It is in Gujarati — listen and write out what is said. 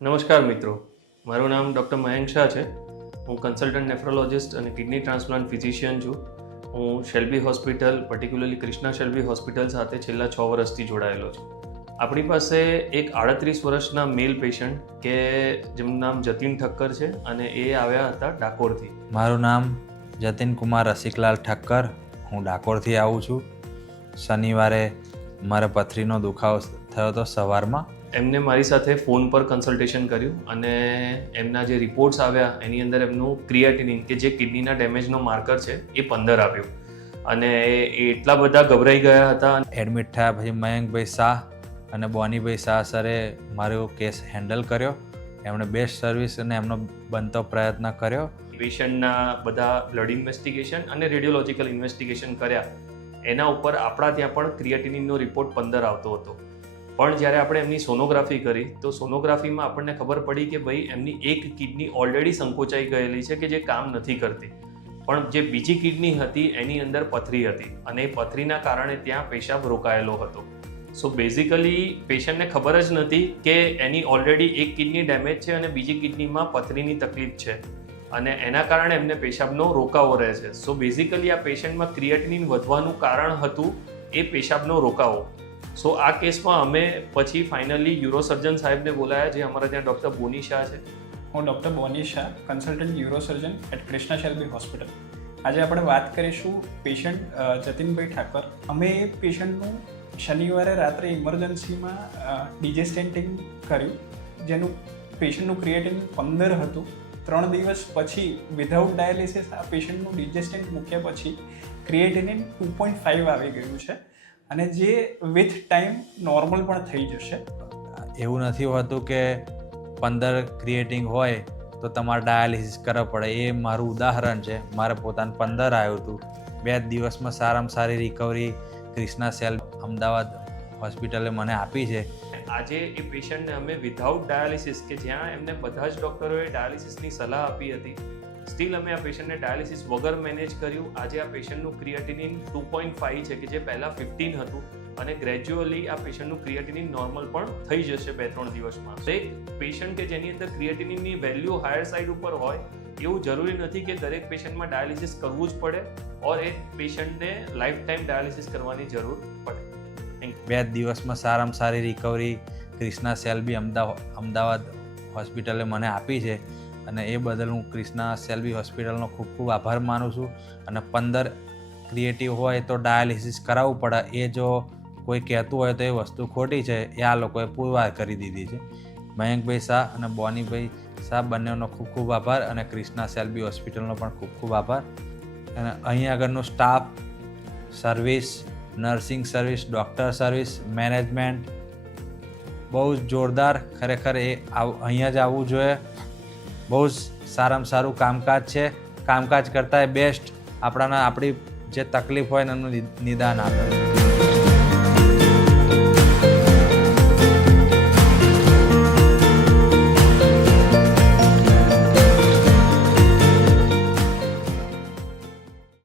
નમસ્કાર મિત્રો, મારું નામ ડૉક્ટર મયંક શાહ છે. હું કન્સલ્ટન્ટ નેફ્રોલોજિસ્ટ અને કિડની ટ્રાન્સપ્લાન્ટ ફિઝિશિયન છું. હું Shalby hospital, particularly Krishna Shalby hospital સાથે છેલ્લા 6 વર્ષથી જોડાયેલો છું. આપણી પાસે એક 38 વર્ષના મેલ પેશન્ટ કે જેમનું નામ જતીન ઠક્કર છે અને એ આવ્યા હતા ડાકોરથી. મારું નામ જતીન કુમાર રસિકલાલ ઠક્કર. હું ડાકોરથી આવું છું. શનિવારે મારે પથરીનો દુખાવો થયો હતો સવારમાં. એમને મારી સાથે ફોન પર કન્સલ્ટેશન કર્યું અને એમના જે રિપોર્ટ્સ આવ્યા એની અંદર એમનું ક્રિએટિનિન કે જે કિડનીના ડેમેજનો માર્કર છે એ 15 આવ્યું અને એ એટલા બધા ગભરાઈ ગયા હતા. એડમિટ થયા પછી મયંકભાઈ શાહ અને બોનીભાઈ શાહ સરે મારો કેસ હેન્ડલ કર્યો. એમણે બેસ્ટ સર્વિસ અને એમનો બનતો પ્રયત્ન કર્યો. પેશન્ટના બધા બ્લડ ઇન્વેસ્ટિગેશન અને રેડિયોલોજિકલ ઇન્વેસ્ટિગેશન કર્યા. એના ઉપર આપણા ત્યાં પણ ક્રિએટિનિનનો રિપોર્ટ 15 આવતો હતો. પણ જ્યારે આપણે એમની સોનોગ્રાફી કરી તો સોનોગ્રાફીમાં આપણને ખબર પડી કે ભાઈ એમની એક કિડની ઓલરેડી સંકોચાઈ ગયેલી છે કે જે કામ નથી કરતી, પણ જે બીજી કિડની હતી એની અંદર પથરી હતી અને એ પથરીના કારણે ત્યાં પેશાબ રોકાયેલો હતો. સો બેઝિકલી પેશન્ટને ખબર જ નથી કે એની ઓલરેડી એક કિડની ડેમેજ છે અને બીજી કિડનીમાં પથરીની તકલીફ છે અને એના કારણે એમને પેશાબનો રોકાવો રહે છે. સો બેઝિકલી આ પેશન્ટમાં ક્રિએટિનિન વધવાનું કારણ હતું એ પેશાબનો રોકાવો. સો આ કેસમાં અમે પછી ફાઇનલી યુરોસર્જન સાહેબને બોલાયા, જે અમારા ત્યાં ડૉક્ટર બોની શાહ છે. હું doctor Boni Shah, consultant urosurgeon at Krishna Shalby hospital. આજે આપણે વાત કરીશું પેશન્ટ જતીનભાઈ ઠાકર. અમે એ પેશન્ટનું શનિવારે રાત્રે ઇમરજન્સીમાં ડિજેસ્ટેન્ટિંગ કર્યું, જેનું પેશન્ટનું ક્રિએટિન 15 હતું. 3 દિવસ પછી વિધાઉટ ડાયાલિસિસ આ પેશન્ટનું ડિજેસ્ટેન્ટ મૂક્યા પછી ક્રિએટિનિન 2.5 આવી ગયું છે અને જે વિથ ટાઈમ નોર્મલ પણ થઈ જશે. એવું નથી હોતું કે 15 ક્રિએટિંગ હોય તો તમારે ડાયાલિસિસ કરવા પડે. એ મારું ઉદાહરણ છે. મારે પોતાને 15 આવ્યું હતું. 2 દિવસમાં સારામાં સારી રિકવરી કૃષ્ણા સેલ અમદાવાદ હોસ્પિટલે મને આપી છે. આજે એ પેશન્ટને અમે વિધાઉટ ડાયાલિસિસ, કે જ્યાં એમને બધા જ ડૉક્ટરોએ ડાયાલિસિસની સલાહ આપી હતી, સ્ટીલ અમે આ પેશન્ટને ડાયાલિસિસ વગર મેનેજ કર્યું. આજે આ પેશન્ટનું ક્રિએટિનિન 2.5 છે કે જે પહેલાં 15 હતું અને ગ્રેજ્યુઅલી આ પેશન્ટનું ક્રિએટિનિન નોર્મલ પણ થઈ જશે 2-3 દિવસમાં. એક પેશન્ટ કે જેની અંદર ક્રિએટિનિનની વેલ્યુ હાયર સાઇડ ઉપર હોય એવું જરૂરી નથી કે દરેક પેશન્ટમાં ડાયાલિસિસ કરવું જ પડે ઓર એ પેશન્ટને લાઈફ ટાઈમ ડાયાલિસિસ કરવાની જરૂર પડે. 2 દિવસમાં સારામાં સારી રિકવરી કૃષ્ણા સેલ્બી અમદાવાદ હોસ્પિટલે મને આપી છે અને એ બદલ હું કૃષ્ણા સેલ્બી હોસ્પિટલનો ખૂબ ખૂબ આભાર માનું છું. અને 15 ક્રિએટિવ હોય તો ડાયાલિસિસ કરાવવું પડે, એ જો કોઈ કહેતું હોય તો એ વસ્તુ ખોટી છે. એ આ લોકોએ પુરવાર કરી દીધી છે. મયંકભાઈ શાહ અને બોનીભાઈ શાહ બંનેનો ખૂબ ખૂબ આભાર અને કૃષ્ણા સેલ્બી હોસ્પિટલનો પણ ખૂબ ખૂબ આભાર. અને અહીં આગળનું staff, service, nursing service, doctor service, management બહુ જ જોરદાર. ખરેખર એ અહીંયા જ આવવું જોઈએ. બહુ જ સારામાં સારું કામકાજ છે. કામકાજ કરતાં એ બેસ્ટ આપણી જે તકલીફ હોય એનું નિદાન આપે.